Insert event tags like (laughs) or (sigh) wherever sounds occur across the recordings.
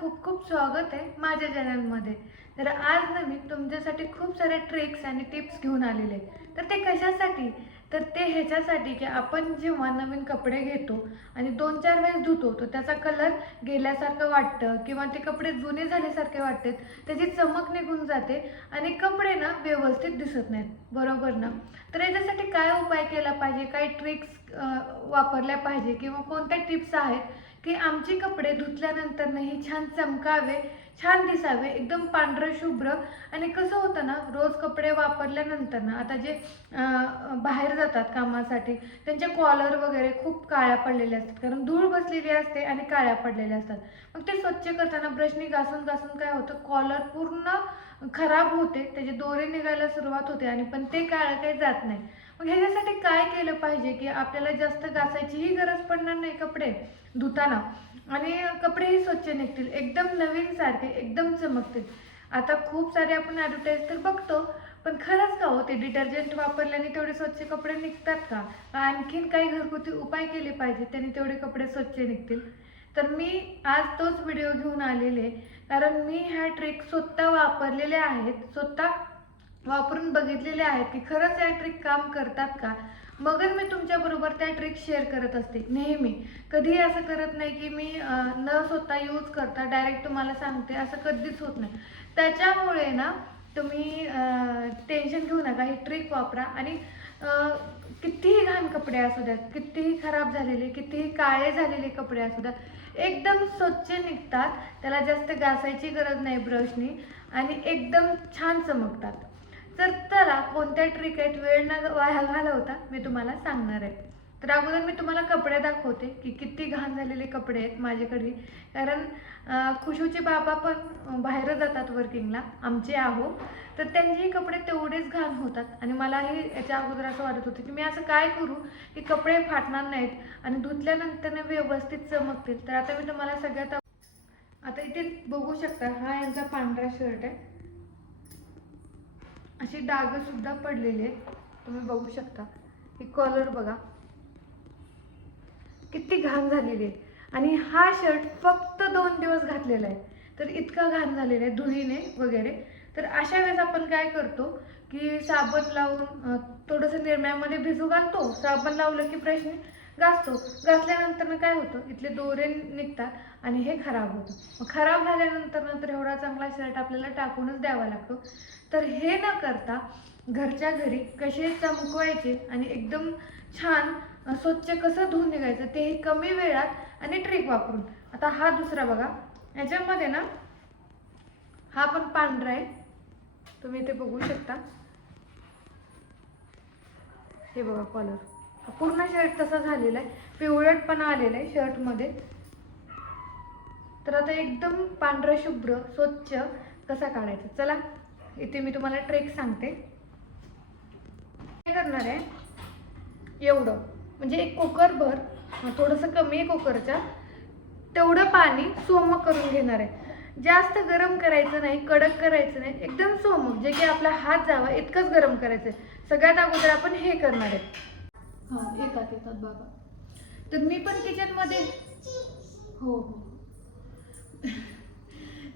खूप खूप स्वागत आहे माझ्या चॅनलमध्ये. तर आज ना मी तुमच्यासाठी खूप सारे ट्रिक्स आणि टिप्स घेऊन आलेले तर ते कशासाठी? तर ते ह्याच्यासाठी की आपण जेव्हा नवीन कपडे घेतो आणि दोन चार वेळेस धुतो तर त्याचा कलर गेल्यासारखं वाटतं किंवा ते कपडे जुने झाल्यासारखे वाटतात त्याची चमक निघून जाते आणि कपडे ना व्यवस्थित दिसत नाहीत. बरोबर ना? तर याच्यासाठी काय उपाय केला पाहिजे? काय ट्रिक्स वापरल्या पाहिजे किंवा कोणत्या टिप्स आहेत की आमचे कपडे धुतल्यानंतरही छान चमकावे छान दिसावे एकदम पांढरं शुभ्र. आणि कसं होतं ना रोज कपडे वापरल्यानंतर ना आता जे बाहेर जातात कामासाठी त्यांचे कॉलर वगैरे खूप काळ्या पडलेल्या असतात. कारण धूळ बसलेली असते आणि काळ्या पडलेल्या असतात. मग ते स्वच्छ करताना ब्रशने घासून घासून काय होतं कॉलर पूर्ण खराब होते. त्याचे दोरे निघायला सुरुवात होते आणि पण ते काळं काही जात नाही. मग ह्याच्यासाठी काय केलं पाहिजे की आपल्याला जास्त घासायचीही गरज पडणार नाही कपडे धुताना? आणि कपडेही स्वच्छ निघतील एकदम नवीन सारखे एकदम चमकतील. आता खूप सारे आपण ॲडव्हर्टाईज तर बघतो पण खरंच का हो ते डिटर्जंट वापरल्याने तेवढे स्वच्छ कपडे निघतात का? आणखीन काही घरगुती उपाय केले पाहिजे त्याने तेवढे कपडे स्वच्छ निघतील? तर मी आज तोच व्हिडिओ घेऊन आलेले कारण मी ह्या ट्रिक स्वतः वापरलेल्या आहेत स्वतः वापरून बघितलेले आहेत की खरंच या ट्रिक काम करतात का? मगच मी तुमच्याबरोबर त्या ट्रिक शेअर करत असते. नेहमी. कधीही असं करत नाही की मी न स्वतः यूज करता डायरेक्ट तुम्हाला सांगते. असं कधीच होत नाही. त्याच्यामुळे ना तुम्ही टेन्शन घेऊ नका. ही ट्रिक वापरा. आणि कितीही घाण कपडे असू द्यात कितीही खराब झालेले कितीही काळे झालेले कपडे असू द्यात एकदम स्वच्छ निघतात. त्याला जास्त घासायची गरज नाही ब्रशनी आणि एकदम छान चमकतात. तर चला कोणत्या ट्रिकेट वेळ न वाया घालवता मी तुम्हाला सांगणार आहे. तर अगोदर मी तुम्हाला कपडे दाखवते की किती घाण झालेले कपडे आहेत माझ्याकडे. कारण खुशूचे बाबा पण बाहेर जातात वर्किंगला आमचे आहो. तर त्यांचेही कपडे तेवढेच घाण होतात. आणि मलाही याच्या अगोदर असं वाटत होतं की मी असं काय करू की कपडे फाटणार नाहीत. आणि धुतल्यानंतर व्यवस्थित चमकतील. तर आता मी तुम्हाला सगळ्यात आता इथे बघू शकता हा यांचा पांढरा शर्ट आहे. अशी डाग सुद्धा पडलेले आहेत. तुम्ही बघू शकता. ही कॉलर बघा. किती घाण झालेली आहे आणि हा शर्ट फक्त दोन दिवस घातलेला आहे. तर इतका घाण झालेला आहे धुळीने वगैरे. तर अशा वेळेस आपण काय करतो की साबण लावून थोडंसं निरम्यामध्ये भिजू घालतो. साबण लावलं की प्रश्न घासतो. घासल्यानंतर काय होतं? इथले दोरे निघतात आणि हे खराब होतं. मग खराब झाल्यानंतर नंतर एवढा चांगला शर्ट आपल्याला टाकूनच द्यावा लागतो. तर हे न करता घरच्या घरी कसे चमकवायचे आणि एकदम छान स्वच्छ कसं धुवून निघायचं तेही कमी वेळात आणि ट्रिक वापरून. आता हा दुसरा बघा. याच्यामध्ये ना हा पण पांढरा आहे. तुम्ही इथे बघू शकता. हे बघा कॉलर पूर्ण शर्ट तसा झालेला आहे. पिवळटपणा आलेला आहे शर्टमध्ये तर आता एकदम पांढरं शुभ्र स्वच्छ कसा काढायचा? चला इथे मी तुम्हाला ट्रेक सांगते. काय करणार आहे? एवढं. म्हणजे एक कुकर भर थोडंसं कमी आहे कुकरच्या तेवढं पाणी सोम करून घेणार आहे. जास्त गरम करायचं नाही कडक करायचं नाही एकदम सोमक जे की आपला हात जावा इतकंच गरम करायचं आहे सगळ्यात अगोदर आपण हे करणार आहे. हां येतात येतात बाबा तर मी पण किचनमध्ये हो. हो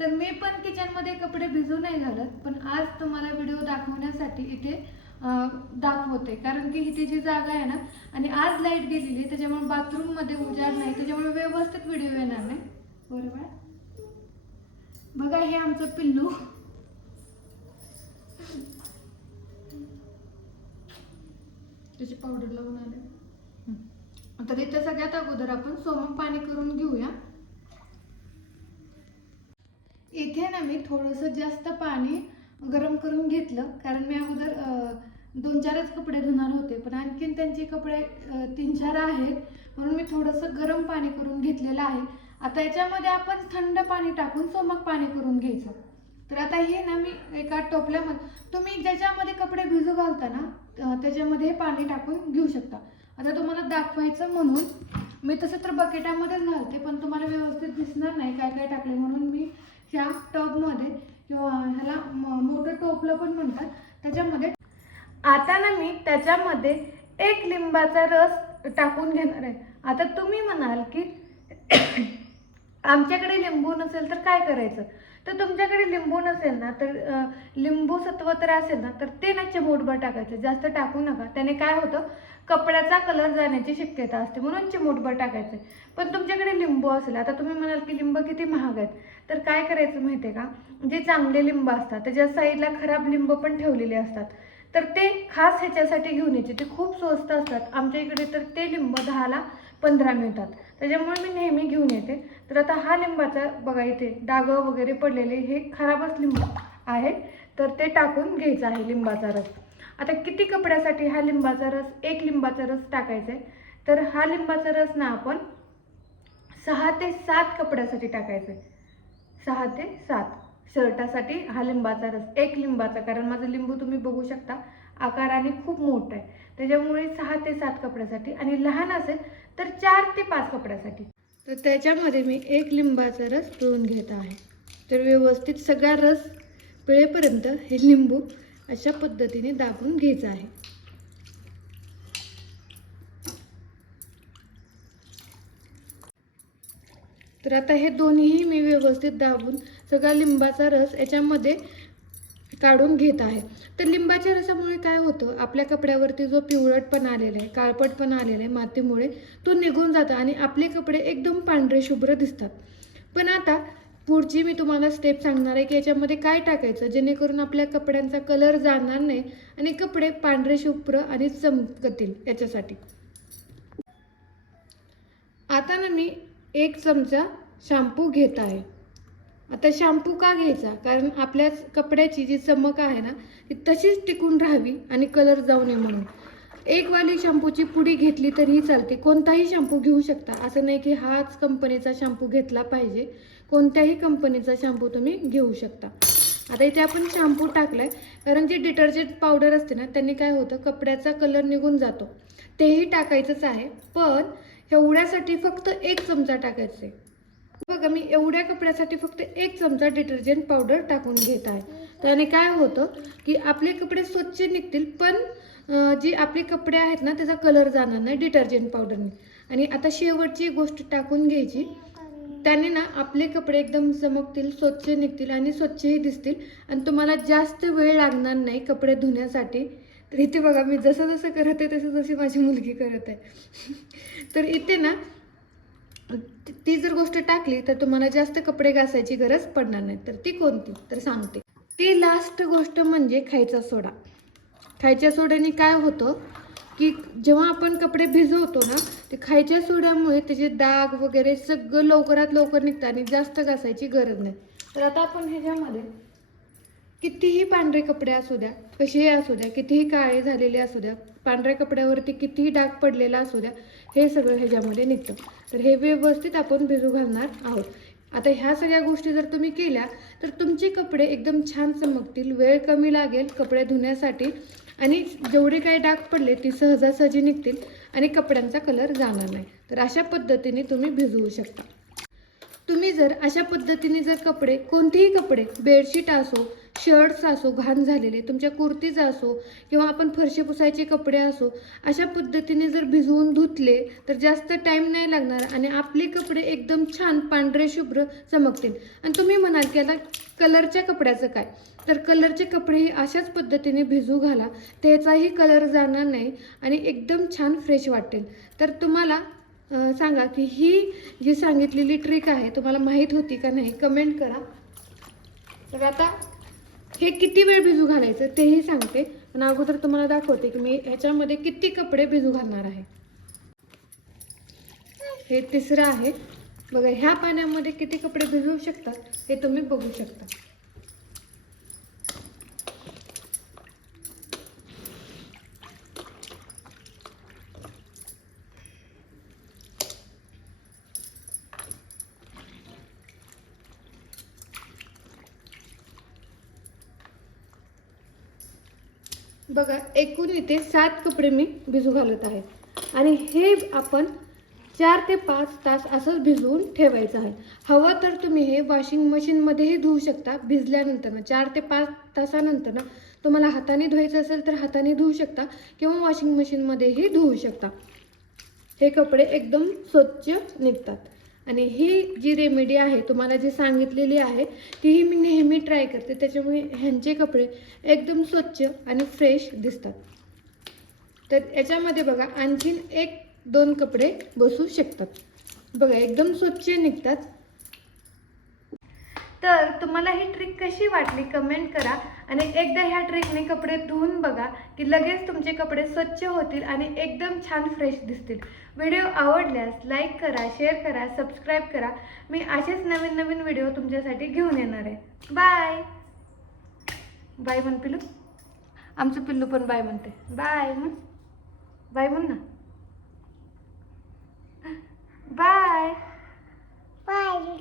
तर मी पण किचनमध्ये कपडे भिजू नाही घालत पण आज तुम्हाला व्हिडिओ दाखवण्यासाठी इथे दाखवते. कारण की इथे जी जागा आहे ना आणि आज लाइट गेलेली आहे त्याच्यामुळे बाथरूममध्ये उजाड नाही त्याच्यामुळे व्यवस्थित व्हिडिओ येणार नाही. बरोबर. बघा हे आमचं पिल्लू. त्याची पावडर लावून आले. तर इथे सगळ्यात अगोदर आपण सोमक पाणी करून घेऊया. इथे ना मी थोडंसं जास्त पाणी गरम करून घेतलं. कारण मी अगोदर दोन चारच कपडे धुणार होते. पण आणखीन त्यांचे कपडे तीन चार आहेत. म्हणून मी थोडंसं गरम पाणी करून घेतलेलं आहे. आता याच्यामध्ये आपण थंड पाणी टाकून सोमक पाणी करून घ्यायचं. तर आता हे ना मी एका टोपल्यामध्ये तुम्ही ज्याच्यामध्ये कपडे भिजू घालता ना त्याच्यामध्ये हे पाणी टाकून घेऊ शकता. आता तुम्हाला दाखवायचं म्हणून मी तसं तर बकेटामध्येच घालते पण तुम्हाला व्यवस्थित दिसणार नाही काय काय टाकले म्हणून मी ह्या टबमध्ये किंवा ह्याला मोठं टोपलं पण म्हणतात त्याच्यामध्ये आता ना मी त्याच्यामध्ये एक लिंबाचा रस टाकून घेणार आहे. आता तुम्ही म्हणाल की (coughs) आमच्याकडे लिंबू नसेल तर काय करायचं? तर तुमच्याकडे लिंबू नसेल ना तर लिंबू सत्व तर असेल ना तर ते ना चिमूटभर टाकायचं. जास्त टाकू नका. त्याने काय होतं? कपड्याचा कलर जाण्याची शक्यता असते म्हणून चिमूटभर टाकायचं. पण तुमच्याकडे लिंबू असेल आता तुम्ही म्हणाल की लिंब किती महाग आहेत. तर काय करायचं माहिती आहे का? जे चांगले लिंब असतात त्याच्या साईडला खराब लिंब पण ठेवलेले असतात. तर ते खास ह्याच्यासाठी घेऊन यायचे. ते खूप स्वस्त असतात. आमच्या इकडे तर ते लिंब दहाला पंधरा मिळतात. त्याच्यामुळे मी नेहमी घेऊन येते. तर आता हा लिंबाचा बघा इथे डाग वगैरे पडलेले हे खराबच लिंब आहे. तर ते टाकून घ्यायचं आहे लिंबाचा रस. आता किती कपड्यासाठी हा लिंबाचा रस एक लिंबाचा रस टाकायचा आहे? तर हा लिंबाचा रस ना आपण सहा ते सात कपड्यासाठी टाकायचं आहे. सहा ते सात शर्टासाठी हा लिंबाचा रस एक लिंबाचा. कारण माझं लिंबू तुम्ही बघू शकता आकाराने खूप मोठं आहे. त्याच्यामुळे सहा ते सात कपड्यासाठी. आणि लहान असेल तर चार ते पाच कपड्यासाठी. तर त्याच्यामध्ये मी एक लिंबाचा रस पिळून घेत आहे. तर व्यवस्थित सगळा रस पिळेपर्यंत हे लिंबू अशा पद्धतीने दाबून घ्यायचं आहे. तर आता हे दोन्हीही मी व्यवस्थित दाबून सगळा लिंबाचा रस याच्यामध्ये काढून घेत आहे. तर लिंबाच्या रसामुळे काय होतं? आपल्या कपड्यावरती जो पिवळटपणा आलेला आहे काळपटपणा आलेला आहे मातीमुळे तो निघून जातो आणि आपले कपडे एकदम पांढरे शुभ्र दिसतात. पण आता पुढची मी तुम्हाला स्टेप सांगणार आहे की याच्यामध्ये काय टाकायचं? जेणेकरून आपल्या कपड्यांचा कलर जाणार नाही आणि कपडे पांढरे शुभ्र आणि चमकतील याच्यासाठी. आता ना मी एक चमचा शॅम्पू घेत आहे. आता शॅम्पू का घ्यायचा? कारण आपल्या कपड्याची जी चमक आहे ना ती तशीच टिकून राहावी आणि कलर जाऊ नये म्हणून. एक वाली शॅम्पूची पुडी घेतली तरीही चालते. कोणताही शॅम्पू घेऊ शकता. असं नाही की हाच कंपनीचा शॅम्पू घेतला पाहिजे. कोणत्याही कंपनीचा शॅम्पू तुम्ही घेऊ शकता. आता इथे आपण शॅम्पू टाकलाय. कारण जी डिटर्जंट पावडर असते ना त्यांनी काय होतं? कपड्याचा कलर निघून जातो. तेही टाकायचंच आहे. पण एवढ्यासाठी फक्त एक चमचा टाकायचं आहे बघा मी एवढ्या कपड्यासाठी फक्त एक चमचा डिटर्जंट पावडर टाकून घेत आहे. त्याने काय होतं की आपले कपडे स्वच्छ निघतील पण जी आपले कपडे आहेत ना त्याचा कलर जाणार नाही डिटर्जंट पावडरने. आणि आता शेवटची गोष्ट टाकून घ्यायची. त्याने ना आपले कपडे एकदम चमकतील स्वच्छ निघतील आणि स्वच्छही दिसतील. आणि तुम्हाला जास्त वेळ लागणार नाही कपडे धुण्यासाठी. तर इथे बघा मी जसं जसं करत आहे तसं जशी माझी मुलगी करत आहे. (laughs) तर इथे ना ती- जर गोष्ट टाकली तर तुम्हाला जास्त कपडे घासायची गरज पडणार नाही. तर ती कोणती? तर सांगते. ती लास्ट गोष्ट म्हणजे खायचा सोडा. खायच्या सोड्याने काय होतं की जेव्हा आपण कपडे भिजवतो ना ते खायच्या सोड्यामुळे त्याचे दाग वगैरे सगळं लवकरात लवकर निघतं आणि जास्त घासायची गरज नाही. तर आता आपण ह्याच्यामध्ये कितीही पांढरे कपडे असू द्या कसेही असू द्या कितीही काळे झालेले असू द्या पांढऱ्या कपड्यावरती कितीही डाग पडलेला असू द्या हे सगळं ह्याच्यामध्ये निघतं. तर हे व्यवस्थित आपण भिजू घालणार आहोत. आता ह्या सगळ्या गोष्टी जर तुम्ही केल्या तर तुमचे कपडे एकदम छान चमकतील वेळ कमी लागेल कपडे धुण्यासाठी आणि जेवढे काही डाग पडले ती सहजासहजी निघतील आणि कपड्यांचा कलर जाणार नाही. तर अशा पद्धतीने तुम्ही भिजवू शकता. तुम्ही जर अशा पद्धतीने जर कपडे कोणतेही कपडे बेडशीट असो शर्ट्स असो घाण झालेले तुमच्या कुर्तीज असो किंवा आपण फरशी पुसायचे कपडे असो अशा पद्धतीने जर भिजवून धुतले तर जास्त टाईम नाही लागणार आणि आपले कपडे एकदम छान पांढरे शुभ्र चमकतील. आणि तुम्ही म्हणाल की आता कलरच्या कपड्याचं काय? तर कलरचे कपडेही अशाच पद्धतीने भिजू घाला त्याचाही कलर जाणार नाही आणि एकदम छान फ्रेश वाटेल. तर तुम्हाला सांगा की ही जी सांगितलेली ट्रिक आहे तुम्हाला माहीत होती का नाही? कमेंट करा. तर आता हे किती वेळ भिजू घालायचं तेही सांगते. पण अगोदर तुम्हाला दाखवते की मी ह्याच्यामध्ये किती कपडे भिजू घालणार आहे. हे तिसरं आहे. बघा ह्या पाण्यामध्ये किती कपडे भिजवू शकतात हे तुम्ही बघू शकता. बघा एकूण इथे सात कपडे मी भिजू घालत आहे. आणि हे आपण चार ते पाच तास असंच भिजवून ठेवायचं आहे. हवं तर तुम्ही हे वॉशिंग मशीनमध्येही धुवू शकता भिजल्यानंतर ना चार ते पाच तासानंतर ना. तुम्हाला हाताने धुवायचं असेल तर हाताने धुवू शकता किंवा वॉशिंग मशीनमध्येही धुवू शकता. हे कपडे एकदम स्वच्छ निघतात. आणि ही जी रेमेडी आहे तुम्हाला जी सांगितलेली आहे तीही मी नेहमी ट्राय करते. त्याच्यामुळे ह्यांचे कपडे एकदम स्वच्छ आणि फ्रेश दिसतात. तर याच्यामध्ये बघा आणखीन एक दोन कपडे बसू शकतात. बघा एकदम स्वच्छ निघतात. तर तुम्हाला ही ट्रिक कशी वाटली? कमेंट करा. आणि एकदा ह्या ट्रिकने कपडे धुवून बघा की लगेच तुमचे कपडे स्वच्छ होतील आणि एकदम छान फ्रेश दिसतील. व्हिडिओ आवडल्यास लाईक करा शेअर करा सबस्क्राईब करा. मी असेच नवीन नवीन व्हिडिओ तुमच्यासाठी घेऊन येणार आहे. बाय बाय म्हण पिल्लू. आमचं पिल्लू पण बाय म्हणते. बाय म्हण. बाय म्हण ना. Bye Bye.